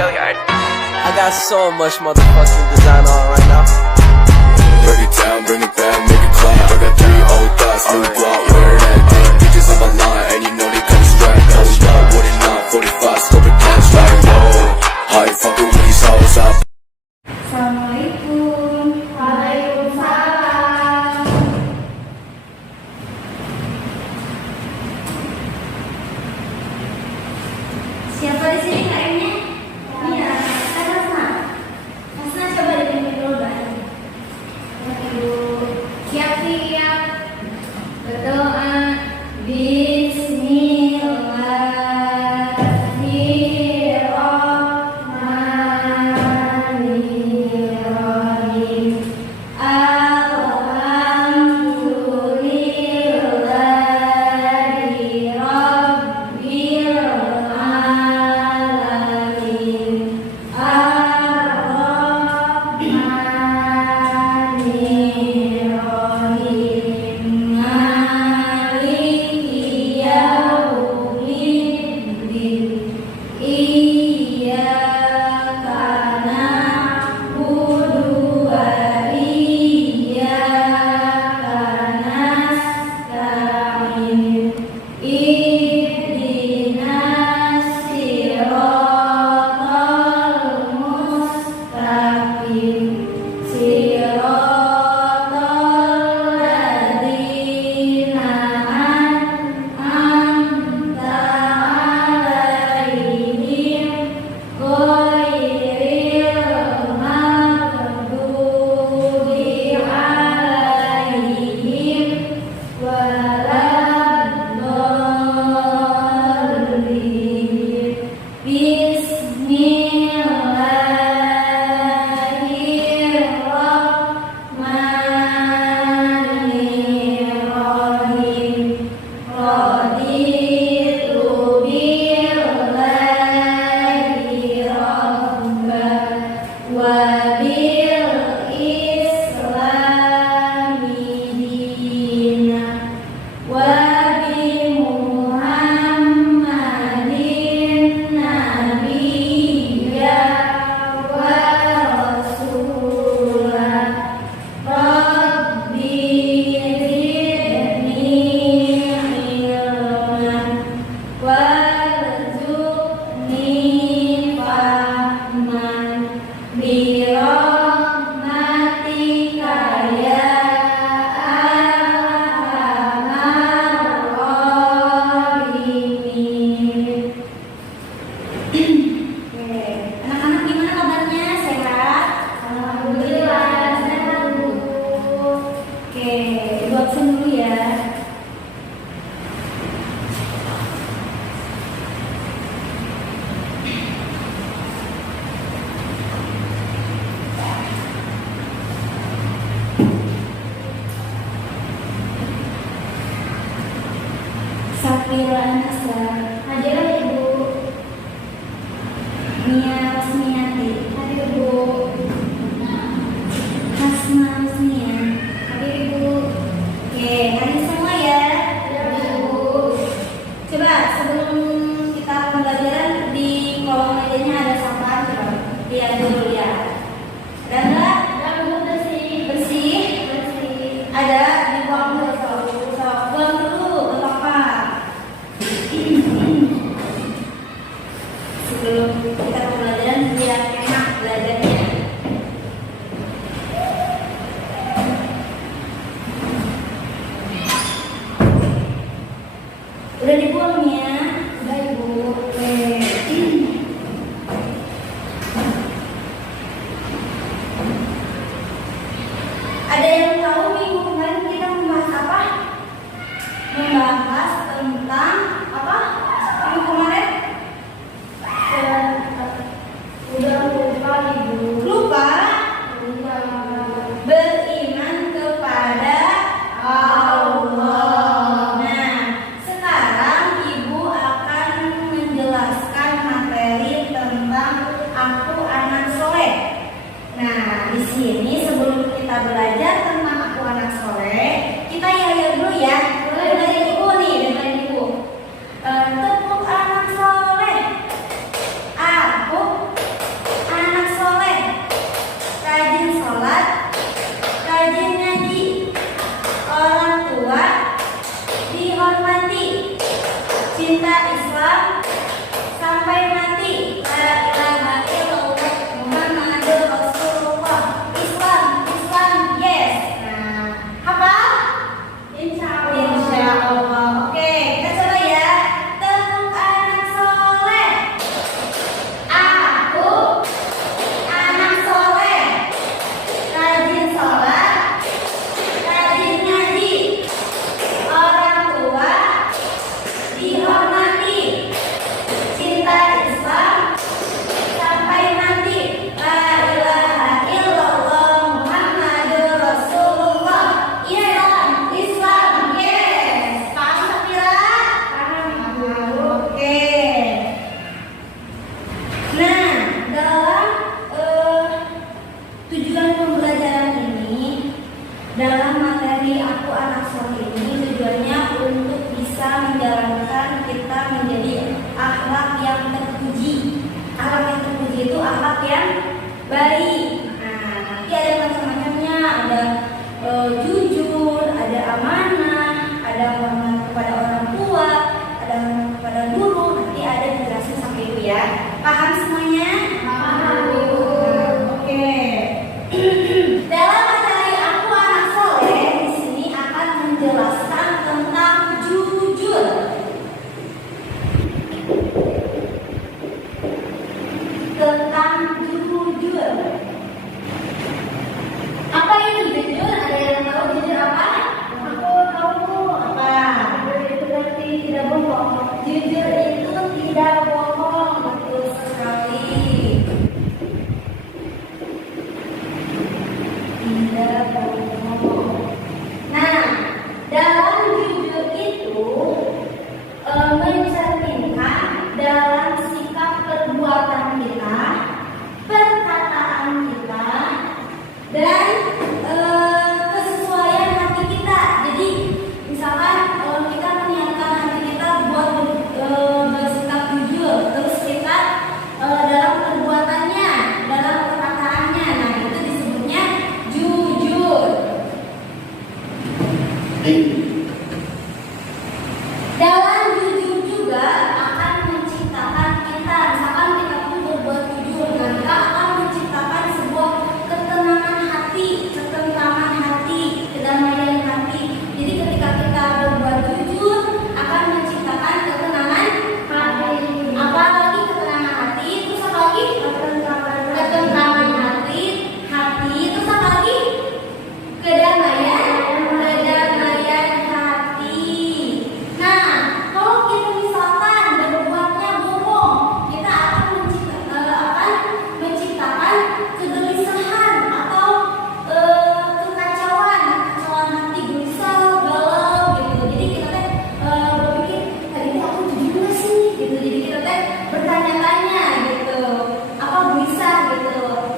I got so much motherfucking design on right now. Break it down, bring it back, make it clap. I got 3 old thoughts, new block, where that thing. Bitches on my line, and you know they come straight. Hold up, what it not, 45, scope it cash like whoa. How you fucking with these hoes up? Assalamualaikum. Waalaikumsalam. Siapa di sini kayaknya? Iya, Hasna. Hasna coba dipimpin dulu Mbak. Ibu siap-siap berdoa. Bismillahirrahmanirrahim. Alhamdulillahi Rabbil Alamin. Ar-Rahmanirrahim. Maliki yaumiddin. Iyyaka na'budu wa iyyaka nasta'in. Ihdinas siratal mustaqim. Siratal ladzina an'amta 'alaihim ghairil maghdubi 'alaihim waladdallin. Bismillahirrahmanirrahim. Raditu billahi rabban wa bil islami dinan wa bi Muhammadin nabiyya wa rasulah. Rabbi zidni ilman warzuqni fahman bi rahmatika ya arhamar rahimin. Anak-anak gimana kabarnya? Sehat? Alhamdulillah sehat Bu. Oke, Ibu absen dulu ya. Safira Anasa, hadirlah Ibu. Mia Rasmiati, hadir Ibu. Hasna Rusnia, hadir Ibu. Oke, hadir semua ya. Ibu. Coba sebelum kita pembelajaran di kolom mejanya ada sapaan, coba lihat dulu ya. Ada nggak? Ada Bu, bersih. Bersih. Bersih. Ada dibuang dulu, buang dulu, nggak apa-apa. Sebelum kita pembelajaran biar enak belajarnya. Udah dibuang ya? Udah Ibu. Oke. Ada yang tahu minggu kemarin kita membahas apa? Membahas tentang apa? Minggu kemarin? baik. Nah, nanti ada macam-macamnya, ada jujur, ada amanah, ada hormat kepada orang tua, ada hormat kepada guru. Nanti ada dijelasin sampai itu ya. Paham semuanya? Paham. Oke. Dalam materi Aku Anak Soleh di sini akan menjelaskan tentang jujur. Tentang jujur. Apa itu jujur? Ada yang tahu jujur apa? Aku tahu. Apa? Jujur itu berarti tidak bohong. Jujur itu tidak bohong. Betul sekali. Tidak bohong. Nah, dalam jujur itu mencerminkan dalam sikap perbuatan kita, perkataan kita, dan kesesuaian hati kita. Jadi misalkan kita menyiapkan hati kita buat bersikap jujur, terus kita dalam perbuatannya, dalam perkataannya, nah itu disebutnya jujur. Dalam jujur juga akan menciptakan kita, misalkan kita pun berbuat jujur, nah kita akan menciptakan sebuah ketenangan hati, ketentraman hati, kedamaian hati. Jadi ketika kita berbuat jujur akan menciptakan ketenangan hati. Apalagi ketenangan hati, terus apa lagi? Ketentraman hati, terus apa lagi? Kedamaian hati. Nah, kalau kita misalkan berbuatnya bohong, kita akan menciptakan kegelisahan atau kekacauan hati, gelisah, galau gitu. Jadi kita berpikir, tadi ini aku jujur nggak sih? Gitu. Jadi kita bertanya-tanya gitu, apa gelisah gitu,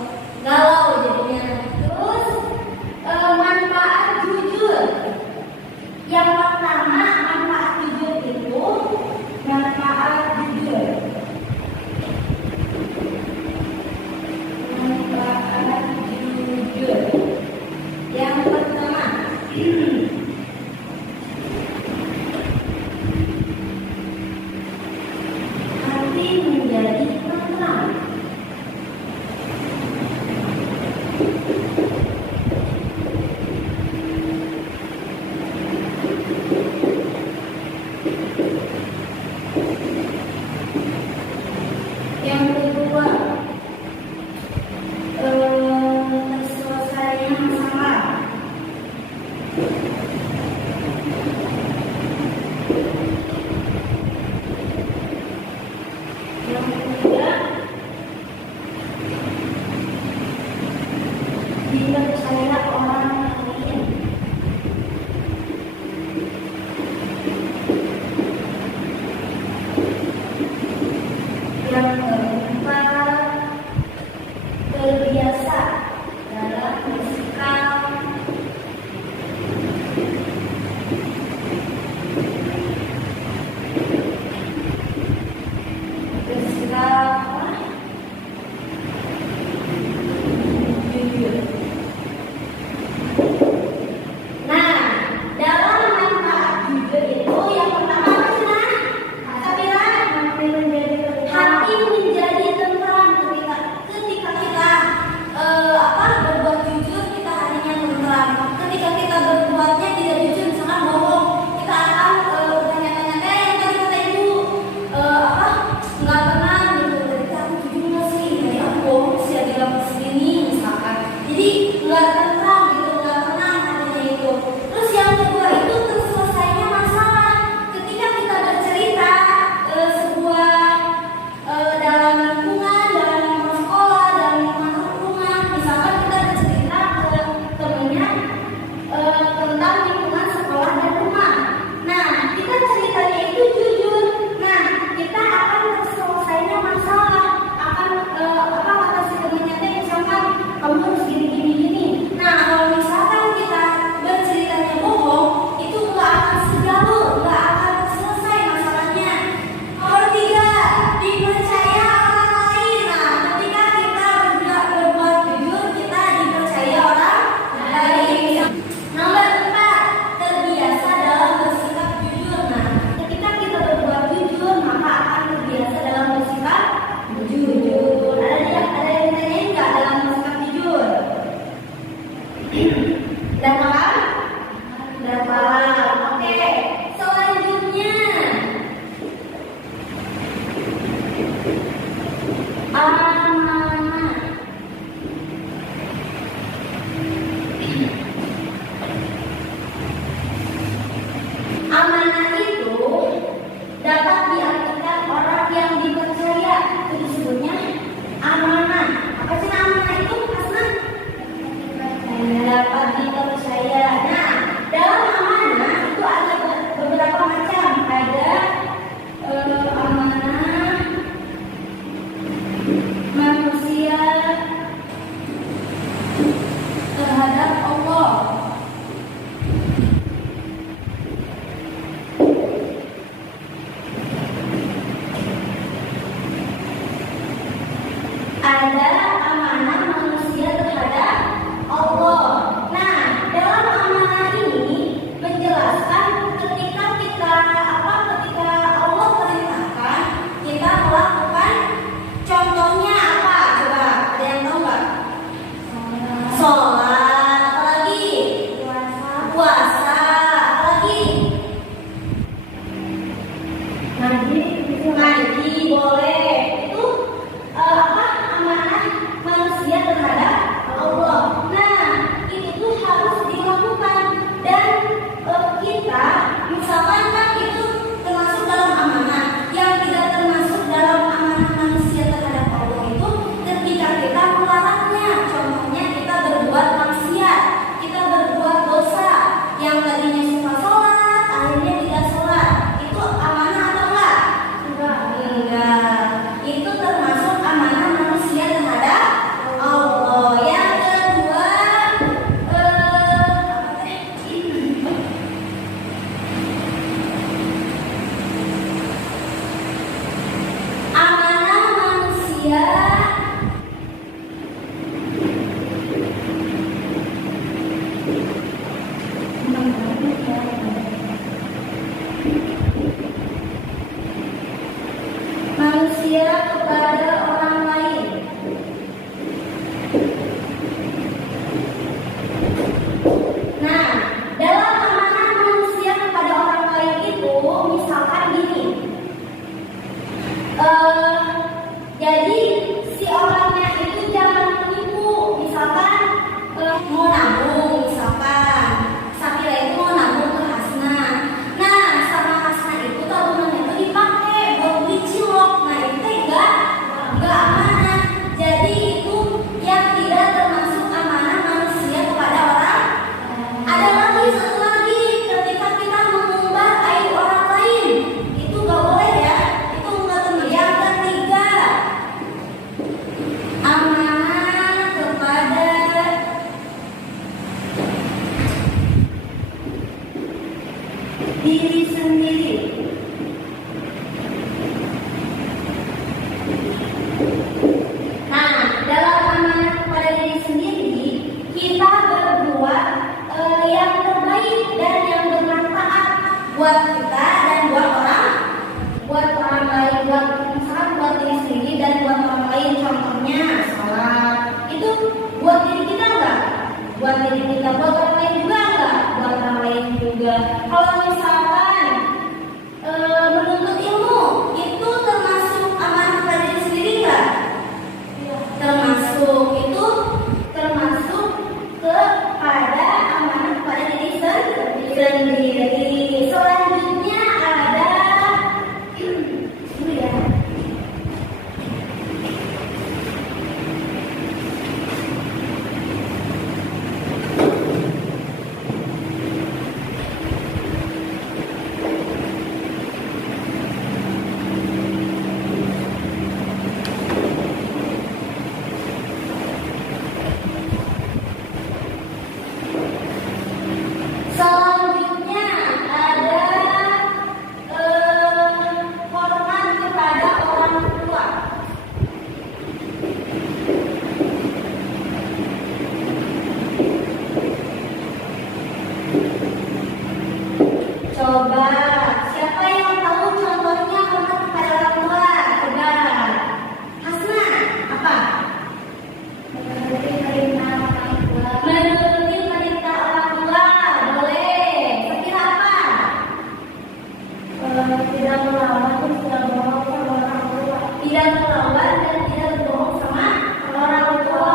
galau jadinya. Terus manfaat jujur. Yang pertama, manfaat jujur itu manfaat jujur. Manfaat jujur. Yang pertama, hati menjadi tenang. Yang kedua, terselesainya masalah. Yang ketiga, dipercaya orang lain. Yang keempat, terbiasa dalam bersikap. Jujur. Nah, dalam manfaat jujur itu yang pertama apa sih, Nah? Hati menjadi tentram ketika kita ada amanah manusia terhadap Allah. Nah, dalam amanah ini menjelaskan ketika ketika Allah perintahkan kita melakukan, contohnya apa? Coba ada yang tahu nggak? Sholat, apalagi? Puasa, apalagi? Ngaji boleh. Itu apa? Amanah manusia terhadap Allah. Nah, itu tuh harus dilakukan. Dan kita misalkan kan itu termasuk dalam amanah. Yang tidak termasuk dalam amanah manusia terhadap Allah itu ketika kita melarangnya. Contohnya kita berbuat maksiat, kita berbuat dosa. Yang tadinya suka sholat, akhirnya tidak sholat. Itu amanah atau enggak? Enggak. Itu termasuk amanah manusia terhadap Allah. Yang kedua, amanah manusia kepada orang lain. Nah, dalam amanah manusia kepada orang lain itu misalkan gini, jadi si orangnya itu jangan menipu. Misalkan mau nabung, misalkan Sakila itu mau nabung ke Hasna. Nah, sama Hasna itu tabungannya itu dipakai buat beli cilok. Nah, itu enggak amanah. Jadi itu yang tidak termasuk amanah manusia kepada orang. Ada lagi satu lagi, ketika kita mengumbar aib orang lain, itu enggak boleh ya. Itu enggak termasuk. Yang ketiga, amanah kepada diri sendiri. Nah, dalam amanah kepada diri sendiri, kita berbuat yang terbaik dan yang bermanfaat buat kita dan buat orang lain. Buat misalkan buat diri sendiri dan buat orang lain. Contohnya sholat, itu buat diri kita enggak? Buat diri kita. Buat orang lain juga enggak? Buat orang lain juga. Kalau misalkan menuntut ilmu, itu termasuk amanah kepada diri sendiri enggak? Termasuk. Itu termasuk kepada amanah kepada diri sendiri. Selanjutnya ada hormat kepada orang tua. Coba siapa yang tahu contohnya hormat kepada orang tua? Coba Hasna, apa? Menuruti perintah orang tua. Menuruti perintah orang tua, boleh. Sekira apa? Tidak melawan dan tidak bohong sama orang tua. Tidak melawan dan tidak berbohong sama orang tua.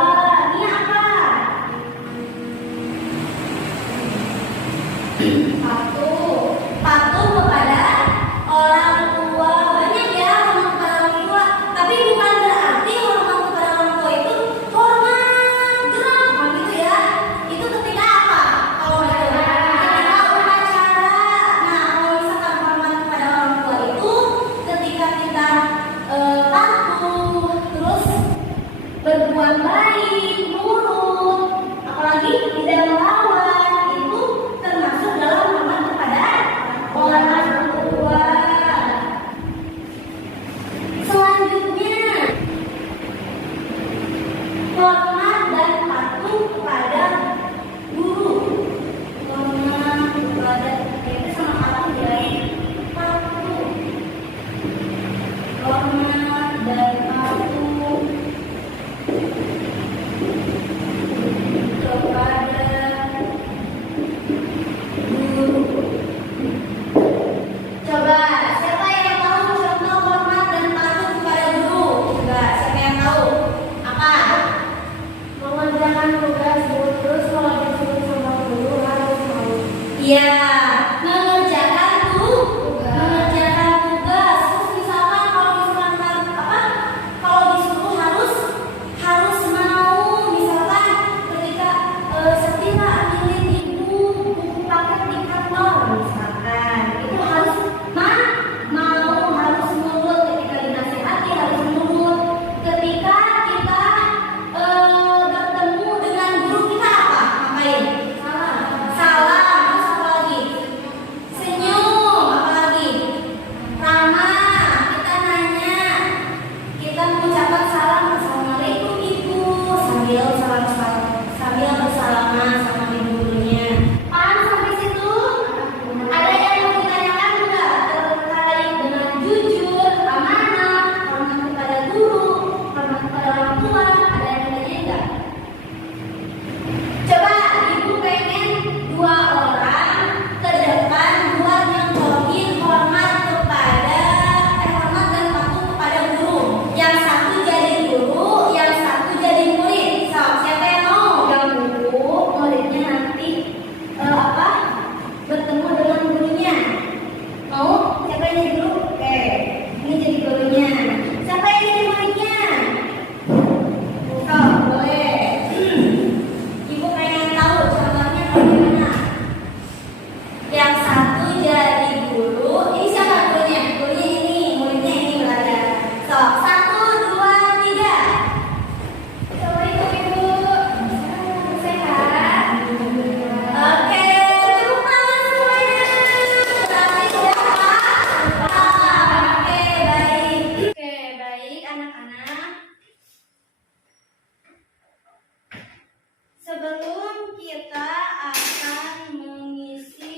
Ini apa? Patuh kepada orang tua. Banyak ya hormat kepada orang tua. Tapi bukan berarti hormat kepada orang tua itu hormat gerak gitu ya. Itu ketika apa? Kalau ketika upacara. Nah, kalau misalkan hormat kepada orang tua itu ketika kita patuh anak-anak, sebelum kita akan mengisi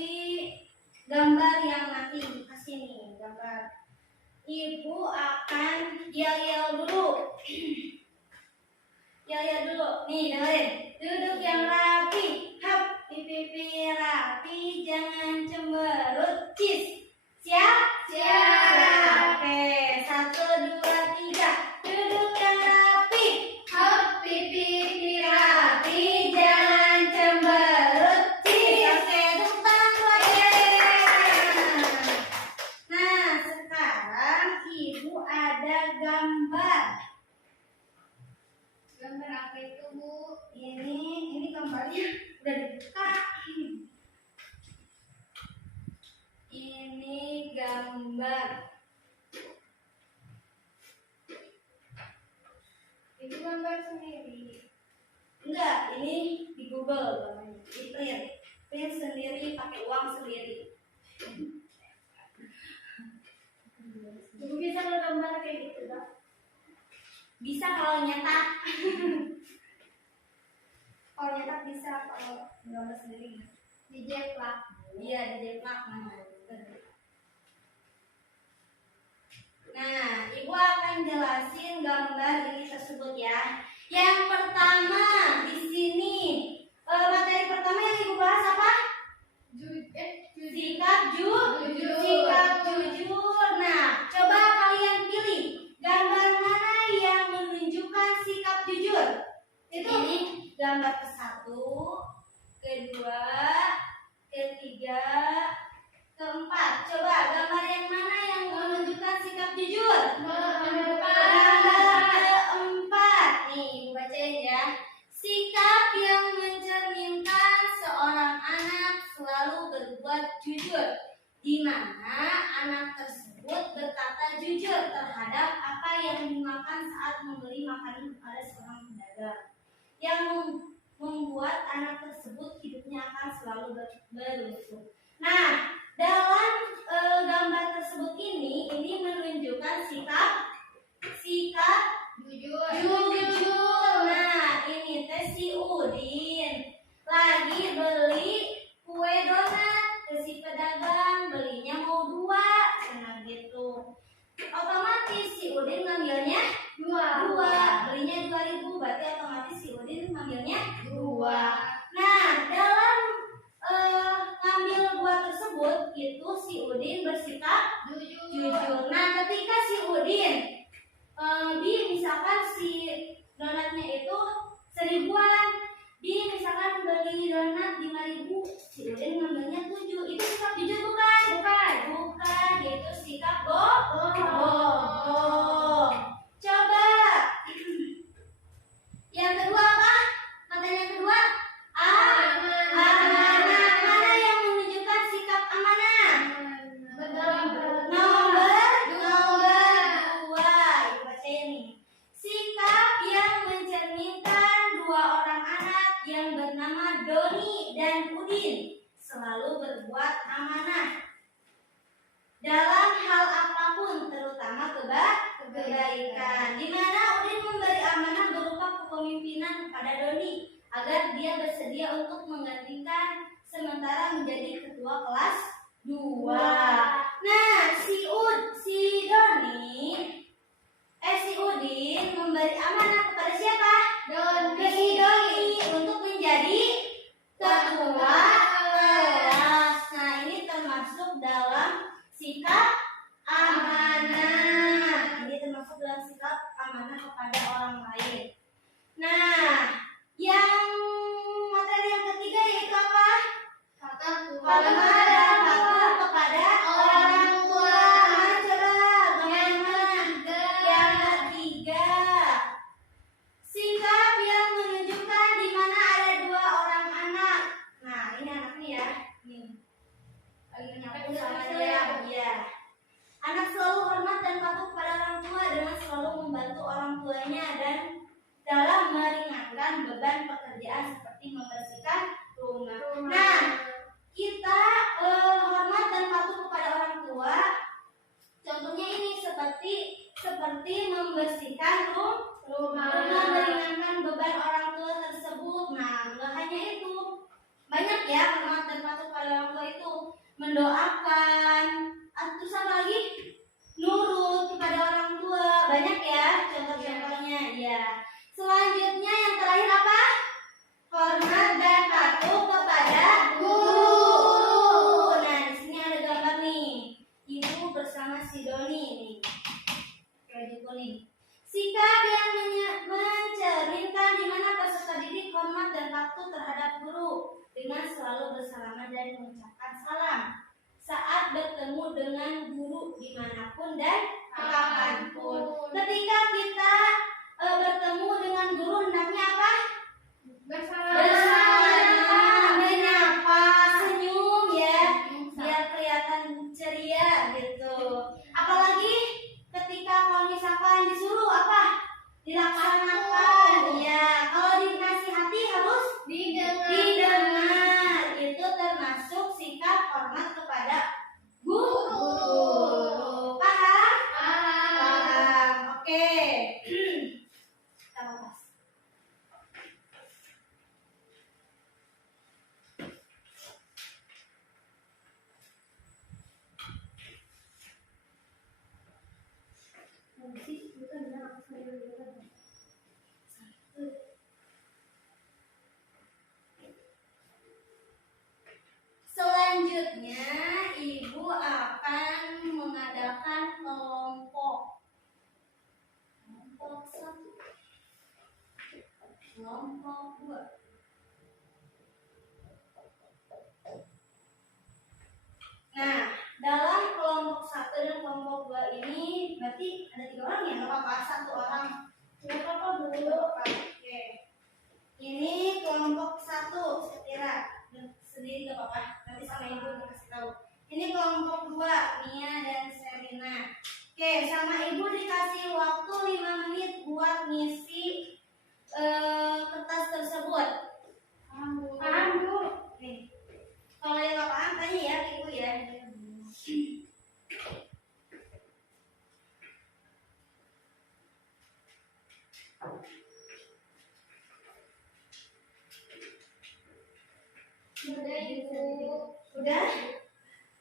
gambar yang nanti dikasih nih, gambar, ibu akan yel-yel dulu. Yel-yel dulu. Nih, dengerin. Duduk yang rapi. Hap, pipi rapi, jangan cemberut. Cis. Siap? Siap. Oke, 1, 2, 3. Duduk yang rapi. Hap, pipi rapi, jangan cemberut. Cis. Oke, tepuk tangan buat Yeay. Nah, sekarang ibu ada gambar. Gambar apa itu, Bu? Ini gambarnya udah dibuka. Ini gambar. Itu gambar sendiri. Enggak, ini di Google namanya. Di print. Print sendiri, pakai uang sendiri. Ibu bisa kalau gambar kayak gitu, Dok? Bisa kalau nyetak. Kalau nyetak bisa, kalau gambar sendiri dijeplak. Iya, dijeplak namanya. Nah, ibu akan jelasin gambar ini tersebut ya. Yang pertama di sini materi pertama yang ibu bahas apa? Sikap jujur. Nah, coba kalian pilih gambar mana yang menunjukkan sikap jujur. Itu ini gambar ke-1, kedua, ketiga, keempat. Coba gambar yang mana yang menunjukkan sikap jujur? Gambar keempat. Nih, ibu bacain ya. Sikap yang mencerminkan seorang anak selalu berbuat jujur, di mana anak tersebut berkata jujur terhadap apa yang dimakan saat membeli makanan kepada seorang pedagang, yang membuat anak tersebut hidupnya akan selalu beruntung. Nah, dalam gambar tersebut ini menunjukkan sikap jujur. Nah, ini teh si Udin lagi beli kue donat ke si pedagang, belinya mau 2, nah gitu. Otomatis si Udin ngambilnya 2, belinya 2.000, berarti otomatis si Udin ngambilnya 2. Nah, dalam ngambil 2 tersebut itu si Udin bersikap jujur. Nah, ketika si Udin misalkan si donatnya itu 1.000-an, misalkan beli donat 5.000, si Udin ngambilnya 7. Itu sikap jujur bukan? Bukan, itu sikap bohong. Coba yang kedua apa? Materi yang kedua amanah. Mana yang menunjukkan sikap amanah? Nomor 2. Ibu bacain nih. Sikap yang mencerminkan 2 orang anak yang bernama Doni dan Udin selalu berbuat amanah dalam hal apapun, terutama kebaikan. Di mana Udin memberi amanah berupa kepemimpinan kepada Doni agar dia bersedia untuk menggantikan sementara menjadi ketua kelas 2. Nah, si Udin memberi amanah kepada siapa? Ke si Doni untuk menjadi ketua kelas. Nah, ini termasuk dalam sikap amanah. Ini termasuk dalam sikap amanah kepada orang lain. Nah, yang materi yang ketiga yaitu apa? Patuh kepada orang tua. Yang ketiga, sikap yang menunjukkan di mana ada 2 orang anak. Nah, ini anaknya ya. Nih, lagi nyapu sama dia. Iya. Anak selalu hormat dan patuh kepada orang tua dengan selalu membantu orang tuanya dan dalam meringankan beban pekerjaan seperti membersihkan rumah. Nah, kita hormat dan patuh kepada orang tua. Contohnya ini seperti seperti membersihkan rumah, meringankan beban orang tua tersebut. Nah, nggak hanya itu, banyak ya hormat dan patuh pada orang tua itu mendoakan, terus apa lagi? Nurut kepada orang tua. Banyak ya contoh-contohnya. Ya. Selanjutnya yang terakhir apa? Hormat dan patuh kepada guru. Nah, di sini ada gambar nih. Ibu bersama si Doni nih. Kayak kuning. Sikap yang mencerminkan di mana peserta didik hormat dan patuh terhadap guru dengan selalu bersalaman dan mengucapkan salam saat bertemu dengan guru dimanapun dan kapanpun. Ketika kita bertemu dengan guru hendaknya apa? Bersalaman, menyapa, senyum ya, biar kelihatan ceria gitu. Apalagi ketika kalau misalkan disuruh apa? Dilaksanakan ya. Kalau dinasihati harus didengar. Itu termasuk sikap hormat kepada guru. Paham? Paham. Oke. Kita bahas. Selanjutnya, Ibu akan mengadakan kelompok 1, kelompok 2. Nah, dalam kelompok 1 dan kelompok 2 ini berarti ada 3 orang ya, nggak apa-apa, 1 orang. Nggak apa-apa dulu. Oke. Ini kelompok 1, Setira. Sendiri nggak apa-apa, nanti sama ibu dikasih tahu. Ini kelompok 2, Mia dan Serina. Oke, sama ibu dikasih waktu 5 menit buat ngisi kertas tersebut. Paham bu? Nih. Kalau yang nggak paham tanya ya ke ibu ya. Udah ibu. Udah?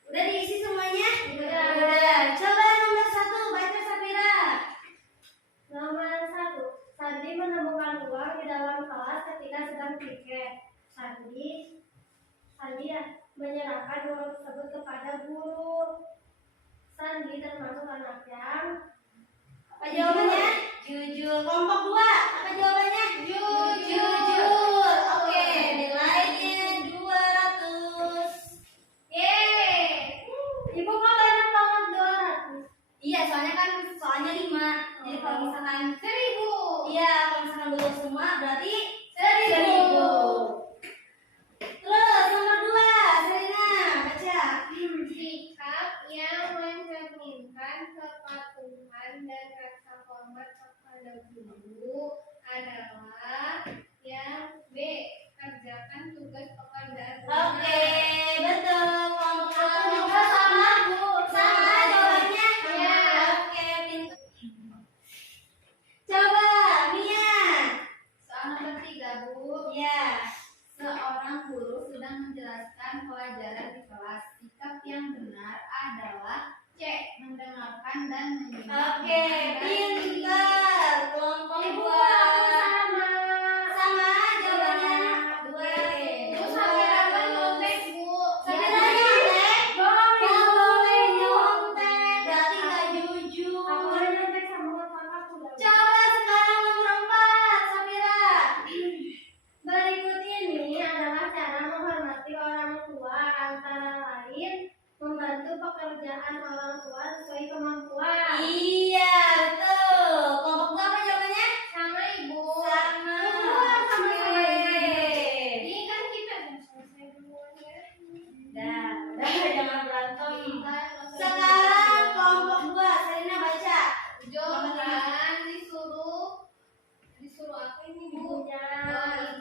Udah diisi semuanya? Udah. Coba nomor 1, baca Safira. Nomor 1. Sandi menemukan uang di dalam kelas ketika sedang piket. Sandi menyerahkan uang tersebut kepada guru. Sandi termasuk anak yang Apa jawabannya? Jujur. Kelompok 2, apa jawabannya? Jujur. Oke, nilainya 200. Yeay. Ibu kok banyak banget 200? Iya, soalnya 5. Jadi kalau misalkan 1000. iya, kalau misalkan belum semua berarti 1000. Terus nomor 2, Serina, baca. Sikap yang mencerminkan kepatuhan dan rasa hormat kepada guru adalah yang B. Kerjakan tugas pekerjaan rumah. Oke, betul. Kelompok 1 juga sama. Sama jawabannya? Iya. Oke, pintar. Coba, Mia. Soal nomor 3, Bu. Iya. Seorang guru sedang menjelaskan pelajaran di kelas. Sikap yang benar adalah C. Mendengarkan dan menyimak. Oke, pintar. Kelompok 2. Sama jawabannya. Oke. Bu, Safira kan nyontek, Bu. Safira nyontek? Nggak boleh nyontek. Berarti nggak jujur. Aku boleh nyontek sama kakakku. Coba sekarang nomor 4, Safira. Berikut ini adalah cara menghormati orang tua, antara lain membantu pekerjaan orang tua sesuai kemampuan. Iya, betul. Kelompok 2 apa jawabannya? Sama ibu. Sama. Sama-sama. Oke. Ini kan kita udah selesai duluan ya. Udah, jangan berantem. Sekarang kelompok 2, Serina baca. Johan disuruh apa ini Bu?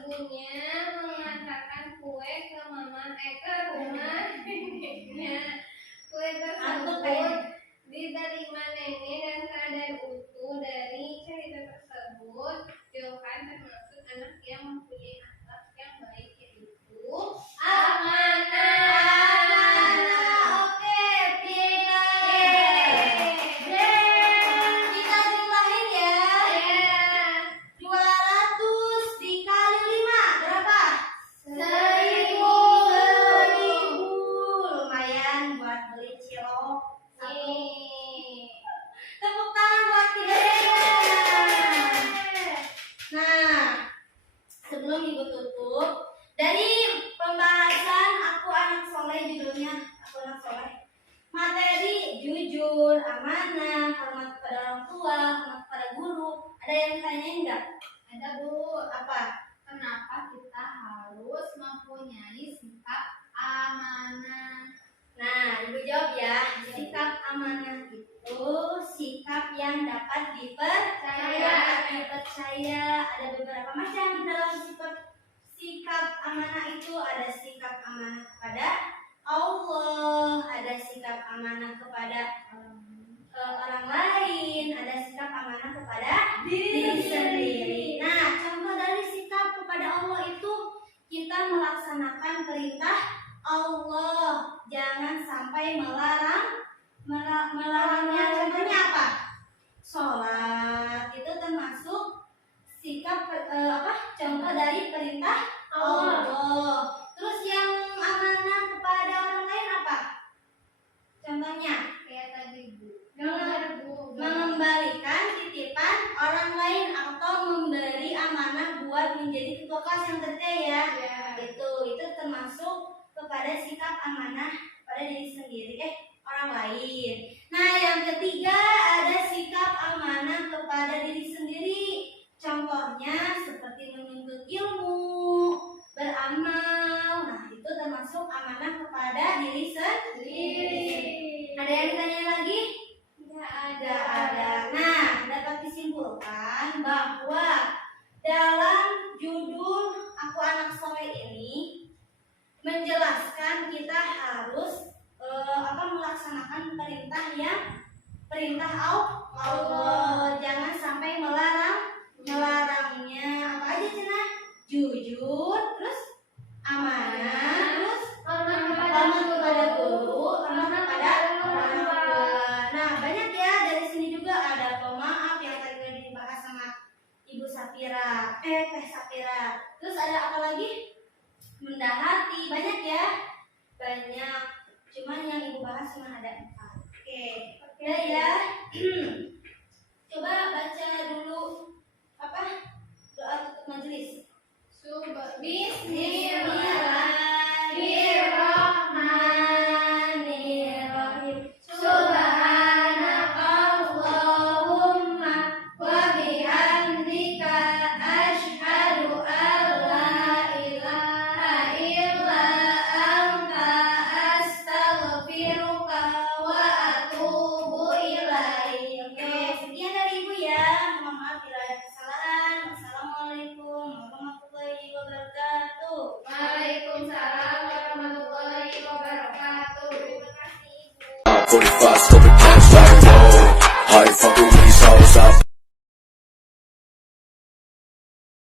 Ibunya mengantarkan kue ke ke rumah neneknya. Kue Antuk tersebut kayaknya. diterima nenek dan keadaan Ada yang tanyain nggak? Ada Bu, Apa? kenapa kita harus mempunyai sikap amanah? Nah, Ibu jawab ya. Sikap amanah itu sikap yang dapat dipercaya. Ada beberapa macam dalam sikap amanah itu. Ada sikap amanah kepada Allah, ada sikap amanah kepada orang lain, ada sikap amanah kepada diri sendiri. Nah, contoh dari sikap kepada Allah itu kita melaksanakan perintah Allah, jangan sampai melarangnya. Contohnya apa? Sholat itu termasuk sikap contoh dari perintah Allah. Terus yang amanah kepada orang lain apa? Contohnya Kayak tadi Bu. mengembalikan titipan orang lain atau memberi amanah buat menjadi ketua kelas yang terpercaya ya. Itu termasuk kepada sikap amanah pada diri sendiri orang lain. Nah, yang ketiga ada sikap amanah kepada diri sendiri. Contohnya seperti menuntut ilmu, beramal. Nah, itu termasuk amanah kepada diri sendiri. Ada yang ditanya lagi? Tidak ada. Nah, dapat disimpulkan bahwa dalam judul Aku Anak Soleh ini menjelaskan kita harus melaksanakan perintah Allah. Jangan sampai melarangnya. Apa aja Cina? Jujur, terus amanah, terus hormat kepada guru, hormat kepada orang tua. Nah, banyak ya, dari sini juga ada pemaaf yang tadi udah dibahas sama Ibu Safira, Teh Safira. Terus ada apa lagi? Rendah hati, banyak ya, banyak. Cuman yang Ibu bahas cuma ada 4. Oke, ya. Coba baca dulu doa tutup majelis. Bismillahirrahmanirrahim. Subhanakallahumma wa bihamdika asyhadu an la ilaha illa anta astaghfiruka wa atubu ilaik. Oke, sekian dari Ibu ya. Mohon maaf bila ada kesalahan. Wassalamualaikum warahmatullahi wabarakatuh. Waalaikumsalam warahmatullahi wabarakatuh. Terima kasih Ibu. 45, scope and cash like, whoa. How you fucking with these hoes up?